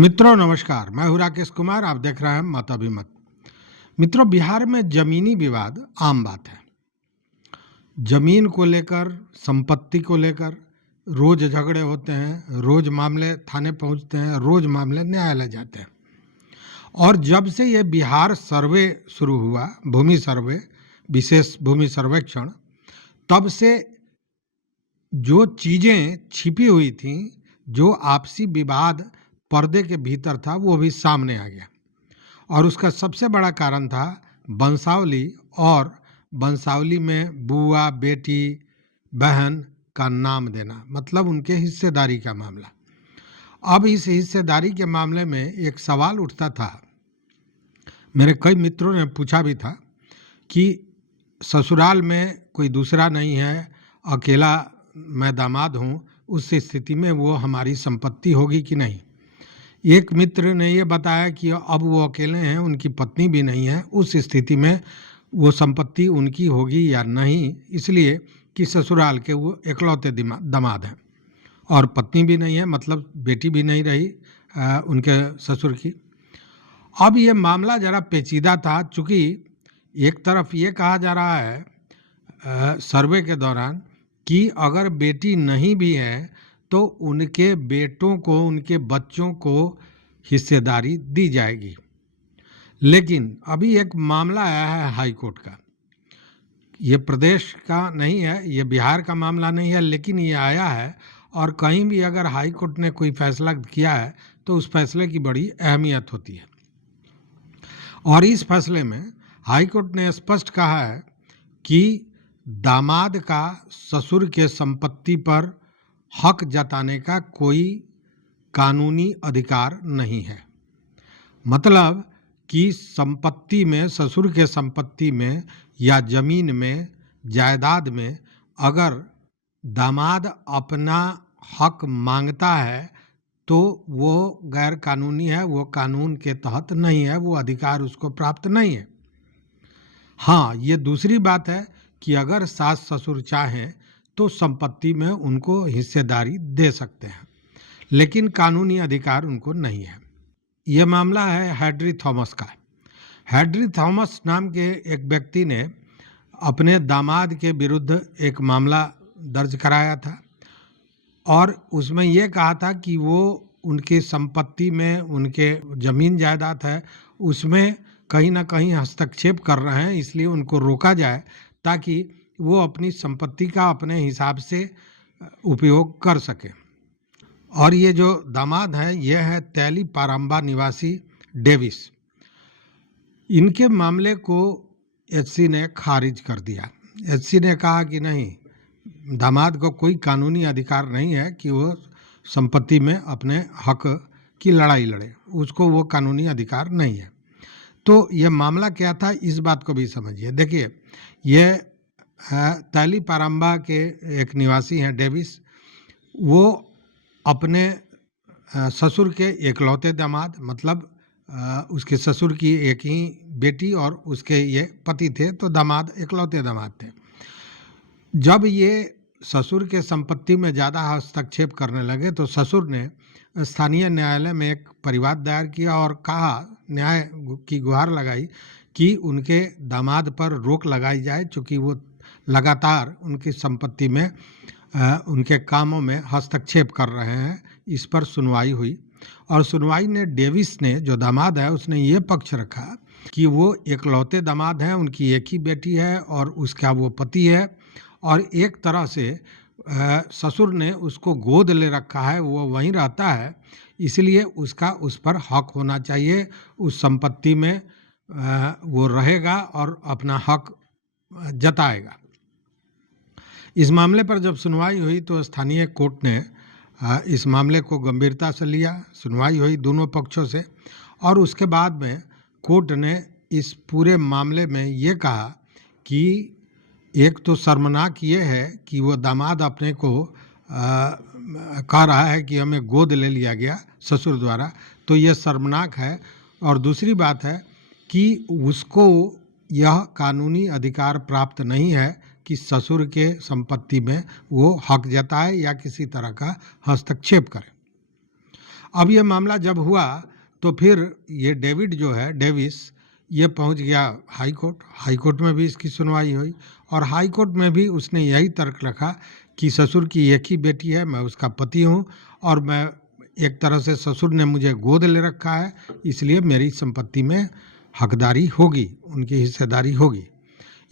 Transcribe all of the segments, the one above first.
मित्रों नमस्कार, मैं हूं राकेश कुमार। आप देख रहे हैं मत अभिमत। मित्रों, बिहार में जमीनी विवाद आम बात है। जमीन को लेकर, संपत्ति को लेकर रोज झगड़े होते हैं, रोज मामले थाने पहुंचते हैं, रोज मामले न्यायालय जाते हैं। और जब से ये बिहार सर्वे शुरू हुआ, भूमि सर्वे, विशेष भूमि सर्वेक्षण, तब से जो चीजें छिपी हुई थी, जो आपसी विवाद पर्दे के भीतर था, वो भी सामने आ गया। और उसका सबसे बड़ा कारण था वंशावली, और वंशावली में बुआ, बेटी, बहन का नाम देना, मतलब उनके हिस्सेदारी का मामला। अब इस हिस्सेदारी के मामले में एक सवाल उठता था, मेरे कई मित्रों ने पूछा भी था कि ससुराल में कोई दूसरा नहीं है, अकेला मैं दामाद हूँ, उस स्थिति में वो हमारी संपत्ति होगी कि नहीं। एक मित्र ने ये बताया कि अब वो अकेले हैं, उनकी पत्नी भी नहीं है, उस स्थिति में वो संपत्ति उनकी होगी या नहीं, इसलिए कि ससुराल के वो इकलौते दामाद हैं और पत्नी भी नहीं है, मतलब बेटी भी नहीं रही उनके ससुर की। अब ये मामला ज़रा पेचीदा था, चूँकि एक तरफ ये कहा जा रहा है सर्वे के दौरान कि अगर बेटी नहीं भी है तो उनके बेटों को, उनके बच्चों को हिस्सेदारी दी जाएगी। लेकिन अभी एक मामला आया है हाई कोर्ट का। ये प्रदेश का नहीं है, ये बिहार का मामला नहीं है, लेकिन ये आया है। और कहीं भी अगर हाई कोर्ट ने कोई फैसला किया है तो उस फैसले की बड़ी अहमियत होती है। और इस फैसले में हाई कोर्ट ने स्पष्ट कहा है कि दामाद का ससुर के संपत्ति पर हक जताने का कोई कानूनी अधिकार नहीं है। मतलब कि संपत्ति में, ससुर के संपत्ति में या जमीन में, जायदाद में अगर दामाद अपना हक मांगता है तो वो गैर कानूनी है, वो कानून के तहत नहीं है, वो अधिकार उसको प्राप्त नहीं है। हाँ, ये दूसरी बात है कि अगर सास ससुर चाहें तो संपत्ति में उनको हिस्सेदारी दे सकते हैं, लेकिन कानूनी अधिकार उनको नहीं है। यह मामला है हेनरी थॉमस का। हेनरी थॉमस नाम के एक व्यक्ति ने अपने दामाद के विरुद्ध एक मामला दर्ज कराया था और उसमें यह कहा था कि वो उनकी संपत्ति में, उनके जमीन जायदाद है उसमें कहीं ना कहीं हस्तक्षेप कर रहे हैं, इसलिए उनको रोका जाए ताकि वो अपनी संपत्ति का अपने हिसाब से उपयोग कर सके। और ये जो दामाद है, ये है तैली पारंबा निवासी डेविस। इनके मामले को एचसी ने खारिज कर दिया। एचसी ने कहा कि नहीं, दामाद को कोई कानूनी अधिकार नहीं है कि वो संपत्ति में अपने हक की लड़ाई लड़े, उसको वो कानूनी अधिकार नहीं है। तो ये मामला क्या था, इस बात को भी समझिए। देखिए, ये तैली पारंबा के एक निवासी हैं डेविस। वो अपने ससुर के इकलौते दामाद, मतलब उसके ससुर की एक ही बेटी और उसके ये पति थे, तो दामाद इकलौते दामाद थे। जब ये ससुर के संपत्ति में ज़्यादा हस्तक्षेप करने लगे तो ससुर ने स्थानीय न्यायालय में एक परिवाद दायर किया और कहा, न्याय की गुहार लगाई कि उनके दामाद पर रोक लगाई जाए, चूँकि वो लगातार उनकी संपत्ति में, उनके कामों में हस्तक्षेप कर रहे हैं। इस पर सुनवाई हुई और सुनवाई ने डेविस ने, जो दामाद है, उसने ये पक्ष रखा कि वो इकलौते दामाद हैं, उनकी एक ही बेटी है और उसका वो पति है, और एक तरह से ससुर ने उसको गोद ले रखा है, वो वहीं रहता है, इसलिए उसका उस पर हक होना चाहिए, उस संपत्ति में वो रहेगा और अपना हक जताएगा। इस मामले पर जब सुनवाई हुई तो स्थानीय कोर्ट ने इस मामले को गंभीरता से लिया। सुनवाई हुई दोनों पक्षों से और उसके बाद में कोर्ट ने इस पूरे मामले में ये कहा कि एक तो शर्मनाक ये है कि वो दामाद अपने को कह रहा है कि हमें गोद ले लिया गया ससुर द्वारा, तो ये शर्मनाक है। और दूसरी बात है कि उसको यह कानूनी अधिकार प्राप्त नहीं है कि ससुर के संपत्ति में वो हक जताए या किसी तरह का हस्तक्षेप करे। अब ये मामला जब हुआ तो फिर ये डेविस ये पहुंच गया हाई कोर्ट में भी इसकी सुनवाई हुई और हाई कोर्ट में भी उसने यही तर्क रखा कि ससुर की एक ही बेटी है, मैं उसका पति हूं और मैं एक तरह से ससुर ने मुझे गोद ले रखा है, इसलिए मेरी संपत्ति में हकदारी होगी, उनकी हिस्सेदारी होगी।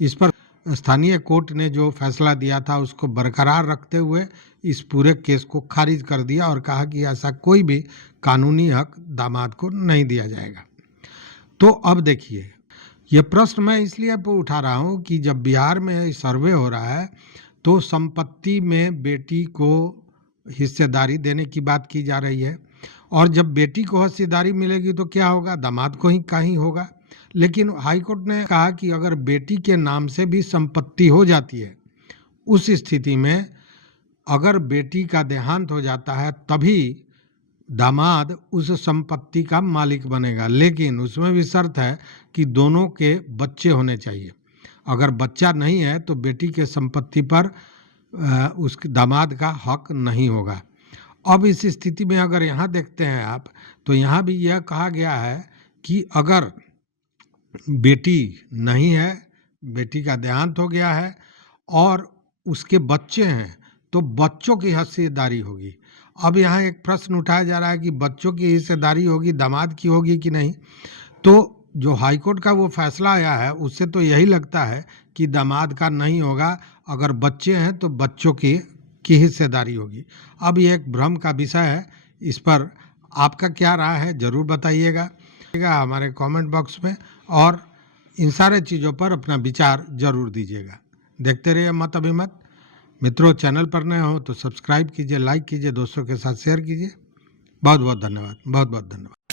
इस पर स्थानीय कोर्ट ने जो फैसला दिया था उसको बरकरार रखते हुए इस पूरे केस को खारिज कर दिया और कहा कि ऐसा कोई भी कानूनी हक दामाद को नहीं दिया जाएगा। तो अब देखिए, ये प्रश्न मैं इसलिए उठा रहा हूँ कि जब बिहार में सर्वे हो रहा है तो संपत्ति में बेटी को हिस्सेदारी देने की बात की जा रही है और जब बेटी को हिस्सेदारी मिलेगी तो क्या होगा, दामाद को ही कहीं होगा। लेकिन हाईकोर्ट ने कहा कि अगर बेटी के नाम से भी संपत्ति हो जाती है, उस स्थिति में अगर बेटी का देहांत हो जाता है तभी दामाद उस संपत्ति का मालिक बनेगा, लेकिन उसमें भी शर्त है कि दोनों के बच्चे होने चाहिए। अगर बच्चा नहीं है तो बेटी के संपत्ति पर उस दामाद का हक नहीं होगा। अब इस स्थिति में अगर यहाँ देखते हैं आप तो यहाँ भी यह कहा गया है कि अगर बेटी नहीं है, बेटी का देहांत हो गया है और उसके बच्चे हैं तो बच्चों की हिस्सेदारी होगी। अब यहाँ एक प्रश्न उठाया जा रहा है कि बच्चों की हिस्सेदारी होगी, दामाद की होगी कि नहीं। तो जो हाईकोर्ट का वो फैसला आया है उससे तो यही लगता है कि दामाद का नहीं होगा, अगर बच्चे हैं तो बच्चों की हिस्सेदारी होगी। अब ये एक भ्रम का विषय है, इस पर आपका क्या राय है ज़रूर बताइएगा हमारे कमेंट बॉक्स में और इन सारे चीज़ों पर अपना विचार जरूर दीजिएगा। देखते रहिए मत अभिमत। मित्रों, चैनल पर नए हो तो सब्सक्राइब कीजिए, लाइक कीजिए, दोस्तों के साथ शेयर कीजिए। बहुत बहुत धन्यवाद, बहुत बहुत धन्यवाद।